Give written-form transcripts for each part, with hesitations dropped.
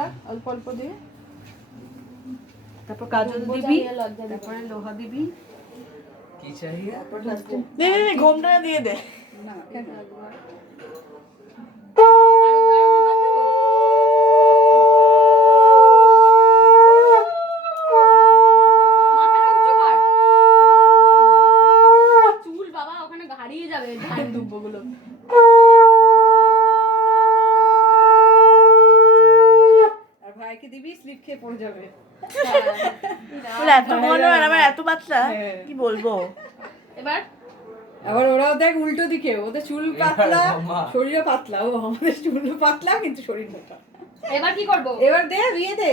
থাক অল্প অল্প দিয়ে। তারপর কাজল দিবি, তারপরে লোহা দিবি। কি চাহিয়ে? দে ঘোমটা দিয়ে দে। না কেন চুল বাবা ওখানে হারিয়ে যাবে ধান দুব্বগুলো। আর ভাইকে দিবি স্লিপ খেয়ে পড়ে যাবে। এত মনে হয় আমার এত বাচ্চা কি বলবো। এবার আবার ওরাও দেখ উল্টো দিকে, ওদের চুল পাতলা শরীরও পাতলা, ও আমাদের চুল পাতলা কিন্তু শরীর মোটা। এবার কি করব? এবার দে বিয়ে দে,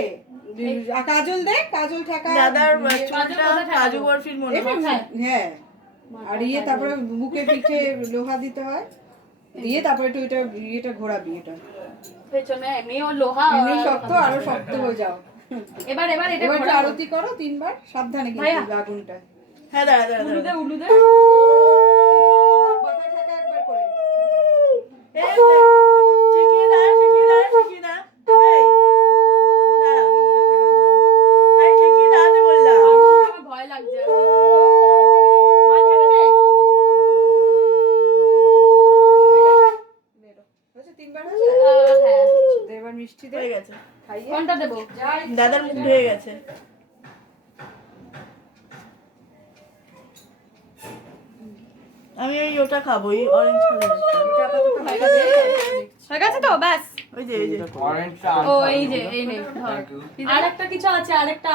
কাজল দে, কাজল ঠেকা দাদার চুলটা কাজু বরফির মনে হচ্ছে। হ্যাঁ আর ইয়ে তারপরে বুকে পিঠে লোহা দিতে হয়, দিয়ে তারপরে একটু এটা ঘোরাবি, এটা পেছনে এমনিও লোহা এমনি শক্ত আরো শক্ত হয়ে যাও। এবার এবার এটা এবার আরতি করো 3 বার, সাবধানে কিন্তু আগুনটা। হ্যাঁ দাঁড়া দাঁড়া উলুদে উলুদে মাথায় ঠেকা একবার করে। শিখিয়ে দাঁড়া শিখিয়ে দাঁড়া শিখিয়ে দাঁড়া। এই দাঁড়া, আরে শিখিয়ে দাঁড়াতে বললাম। আমার ভয় লাগছে। মাথাটা দে। হয়েছে 3 বার হয়েছে? হ্যাঁ এবার মিষ্টি দে, হয়ে গেছে। খাইয়ে কোনটা দেব? দাদার মুখ ধুয়ে গেছে। আমি ওটা খাবো, ওই অরেঞ্জ কালারটা। এটা আপাতত হয়ে গেছে। হয়ে গেছে তো ব্যাস। ওই যে এই যে অরেঞ্জটা ও এই যে এই নে ধর। আরেকটা কিছু আছে, আরেকটা